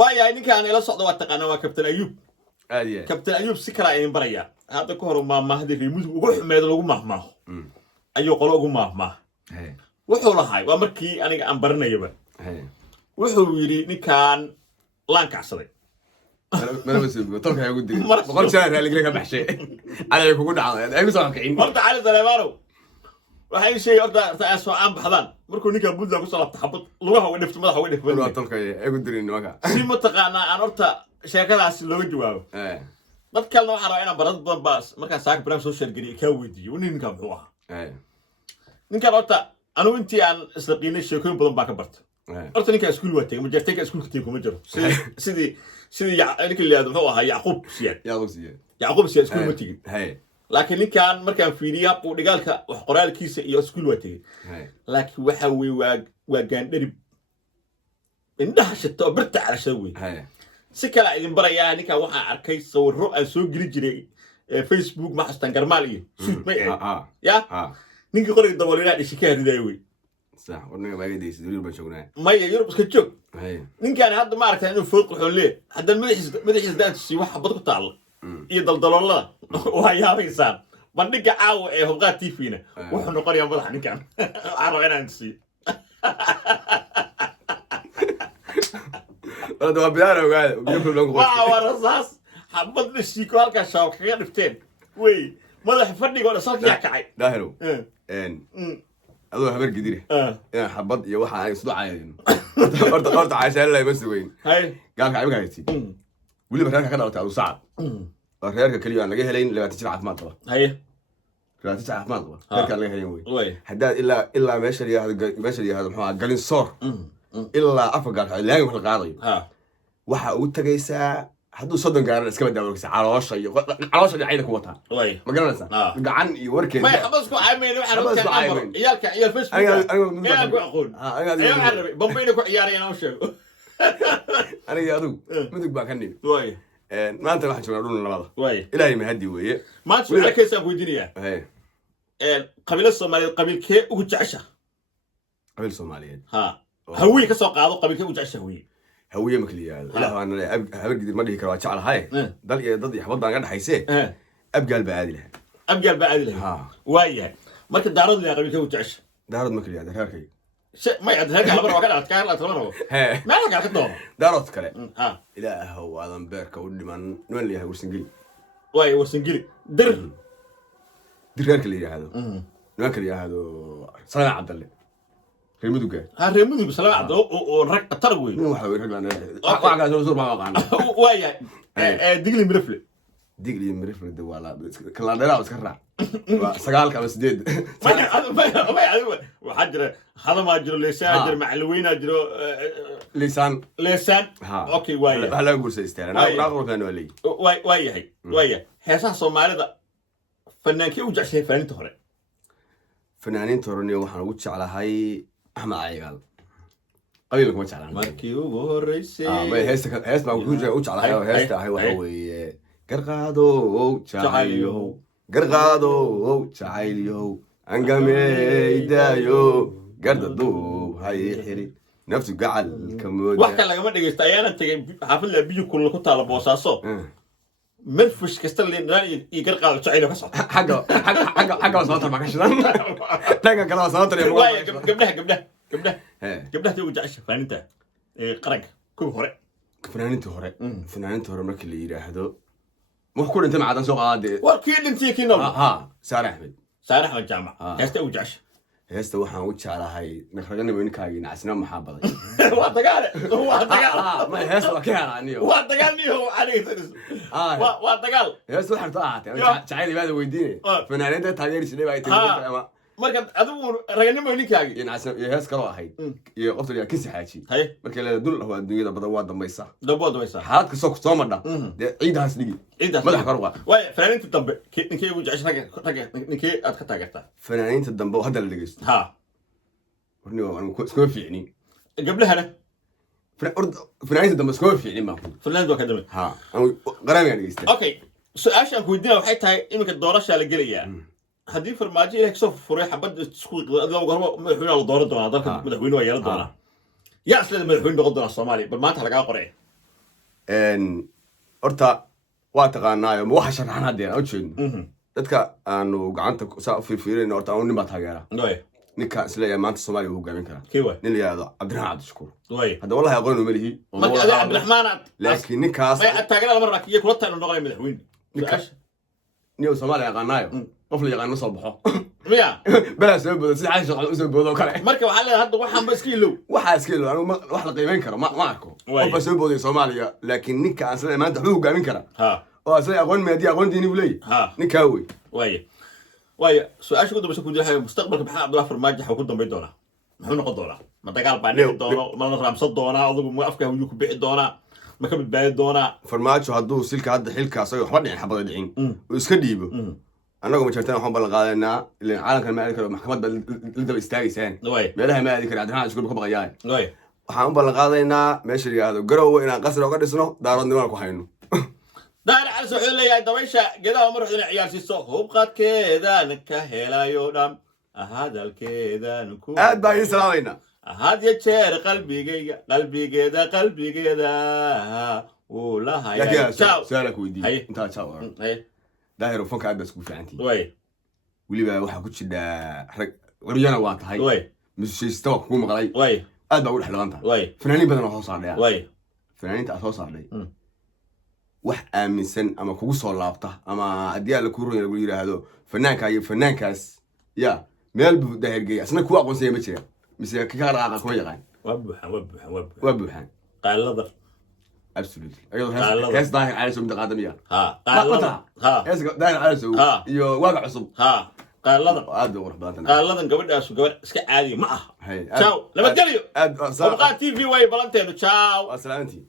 وايا إنك أنا لا صعد واتقنا وكابتن أيوب عادي كابتن أيوب سكرا إن بريا هذا كهرو ما هذي ريموت وروح ما يدلو ما أيوب قلوق ما وحول هاي وأمركي أنا أم برنا يبا وحول يري نكان لانك عصري ما بس طلق يا ودي بقول سنة اللي قلك بحشي على يكون عاد أي مسوي كعين مرت على زلمانو waxay shay orda taasoo aan baxdan markuu ninka buuda ku soo labta xabad lugaha way dhifto madaxa way dhifto waa talka ay gudirin waka si ma taqaana aan horta sheekadaas looga jawaabo dad kalena waxa rabaa inaan barad badan baas markaan saaka barnaamij soo sheergeliyo ka weydiiyo ninka muxuu ahaa ninkan horta anu intii aan isla qiinay sheekooyin badan baa ka bartay horta ninka iskuul waa tagay ma jirtay ka iskuulka tii kuma jiro sidii ninka leeyahay muxuu ahaa Yacquub Siyaad iskuul ma tagay لكن كان مركان فيديا ودقالك وقرال كيس iyo iskuul watay laakiin waxa way gaan dharib indhaha shito birta carashay way si kala idin baraya ninka waxa arkay sawirro aan soo geli jiray Facebook ma xastan garmaal iyo suud may ya ninka qoray daboolina dhishii ka riday way صح ورنا ما يدي يصير بنشوفنا ما يجرب iska joog ninkan hadda ma aragtay inuu fooq wuxuu leeyahay hadda madaxiis daadsi waxa bad ku taal iyo daldaloolada waa yaabaysaan bandhiga caawa ee hubqaa TV-na wuxuu noqonayaa madaxa ninkan aan rabo inaan si هذا ما بيعرف قاعد بيقول لهم waa rasaas xabad dhishiko halka shaaw kaga dhifteen way madaxa fadhiga oo salkiya kacay daahiro adoo habar gidire yaa xabad iyo waxa ay soo caayeen horta caasha la bas weyn hay gaalka ay gaartay wali barnaamijka ka dhaltay adu saacad reerka kaliya aan laga helayn 20 jir caafimaad qaba hay 20 jir caafimaad qaba reerka laga helayn way hadaa illa meesha yahay muxuu galin soor illa afar gaalka ilaahay wax la qaaday waxa uu tagaysaa hadduu soddon gaaran iska badawraysa caloosha dhacayda ku wataa ma garanaysaa gacan iyo warkeeda ma xabasku caameen waxa rabtaa amar ciyaalka ciyaal Facebook ayaa ku aqoon ayaa arabi bambayna ku ciyaarayaan oo sheego aniga adu mudug baa ka nimi maanta waxaan joognaa dhul labada way ilaahay ma hadi weeye maanta waxa ka soo weydiinaya qabiilada Soomaaliyeed qabiilkee ugu jecesha qabiil Soomaaliyeed hawiye ka soo qaado qabiilkee ugu jecesha hawiye makliyaad ilaahay waan leeyahay habar gidid ma dhihi karo waa jeclahay dal iyo dad xabad baan ka dhaxaysay abgaal baa aadi lahaa waayahay marka daarad leeyahay qabiilkee ugu jecesha daarad makliyaad reerkay ما يعد هذا عبر وكذا كان لا تمنه ما لك على كده دارت كله إله هو هذا مبارك ودي من اللي هو ورسنجلي واي ورسنجلي در كله هذا نوان كله هذا سلام عبد الله ريمودو جا ريمودو بسلام عبد ورك تروي مو حاول رجعنا واقع زور ما واقعنا وايا دقلي مرفل دوالا كلا دلا بس كرع سقالك بس ديد ما يعلم وحجر هذا ما أجره لسان أجر معلوين أجره لسان أوكي وايا هلا أقول سيستاهل أنا أقول ثاني ولي وايا هذا صومالي ذا فنان كي وجع شيء فنان تهري فنانين تهرني وحنا وجش على هاي أحمد عيال قبيلك ما تعلم ماركي وغوريسي ما هيست ما وجش على هاي هيست هاي وحوي قرقادو جعيليو أنجميدايو قردو هاي حري نفسه قعل كمود واحد لقى ما دقيست أيانا أنت حافل بيجو كل كنت على بوساسو مرفش كستر لين يقرقادو جعيليو كسر حاجة صوتها ما كشنا تاني كلام صوتها يا قبلها تيجي جعش فانت قرق كم هراء فنانين تهرب مركل اللي يراهدو محكور انت معدن سوق عادي وكيل انت كينو سار احمد جامع هسته وجعش هسته waxaan u jeclahay naxragana weynkaagii nacasna maxaabada waa dagaal ma heesto ka helaaniyo waa dagaal niyo alayhi waa dagaal heesto waxaan taatay jacayl baad weydiinay fanaanada taageerisiday ay tahay ama marka adigu raganimo ninkaagii nacasna iyo hees kale ahayd iyo qofta yaa kisi xaaji markay la dul waa dunyada badan waa dambaysa xaalad ka soo madha ciidaas dhigi madax kor waa way fanaaniinta dambe ninkii ugu jeceshay rag ninkii aad ka taageertaa fanaaniinta dambe oo hadda la dhageysto warni waa isku fiicni gablahana fanaaniinta dambe isku fiicni ma fanaaniinta ka dambe qaraamiga dhageystay okay su'aashan ku weydiinaa waxay tahay iminka doorasha la gelayaa haddii farmaajo ilaahay kasoo furay xabad isku gormo madaxweynaha la dooran doonaa dalka madaxweynuhu waa yeelan doonaa yaa isleeda madaxweyne noqon doonaa Soomaaliya bal maanta lagaa qorey horta waa taqaanaayo ma waxa sharaxan haddeen aan u jeedno dadka aanu gacanta saa fiirfiirayno horta aanu ninbaa taageera ninka isleeyahay maanta Soomaaliya uu hogaamin karaa nin la yiraahdo Cabdiraxmaan Cabdishakuur hadda wallahi aqoon uma lihi marka adi Cabdiraxmaan laakiin ninkaas ay taageerada mar rakiye kula taano noqday madaxweyne niyo Soomaaliya yaqaanayo qof la yaqaan soo baxo miya bala soo bodo si ay shaqo u soo bodo kale marka waxa leeyahay hadda waxaan ba iska ilow anu wax la qiimeyn karo ma arko qof soo bodo Soomaaliya laakiin ninka aan isleeyahay maanta wuxuu hogaamin karaa oo asay aqoon meedi aqoon diini ulay ninka way su'aasha ku dambaysa ku jirahay mustaqbalka maxaa Cabdullaahi Farmaajo waxa ku dambeey doona muxuu noqon doona ma dagaal baa dhici doona ma la raamsan doona adigu ma afka uu ku bixi doona ma ka badbaadi doona Farmaajo hadduu silka hadda xilkaas ay waxba dhicin xabada dhicin oo iska dhiibo annagu ma jirtaan waxaan ballan qaadaynaa ilaa caalamka ma aadi karo maxkamadda la daba istaagaysaan meelaha ma aadi karo Cabdiraxmaan isku ka baqayaan waxaan u ballan qaadaynaa meesha yiraahdo Garowe inaan qasri uga dhisno daaradnimo ku hayno دار على سعود لي هاي دبيشة كذا ومر حدنا عيال سيسو هبقت كذا نكهلا يودم هذا الكذا نكون باقي سلامينا هذا يتشير قلبي كذا ولا هاي تشاو سألك ويدي انت تشاو داير وفنك عاد بس كوفي عندي واللي بقى واحد كنت دا وريانا واط هاي مش شيء استوى كوم غلاي أنا بقول حلوانتها فنانين بدنا نحوص عليها فنانين تحوص عليها wax aaminsan ama kugu soo laabta ama hadii la ku rooyo lagu yiraahdo fanaankaas ya meel buu daahirgay asna ku aqoonsan ma jira mise ka qaraaqa kuma yaqaan wabuxan qaalada absolutely ayuu hees daahir cali soo mudaqaadamiya qaalada hees daahir cali soo iyo waaga cusub qaalada aad u qurux badan qaaladan gabadhaas gabar iska caadi ma aha ciao lama galiyo abqa TV way balanteenu ciao asalaamtii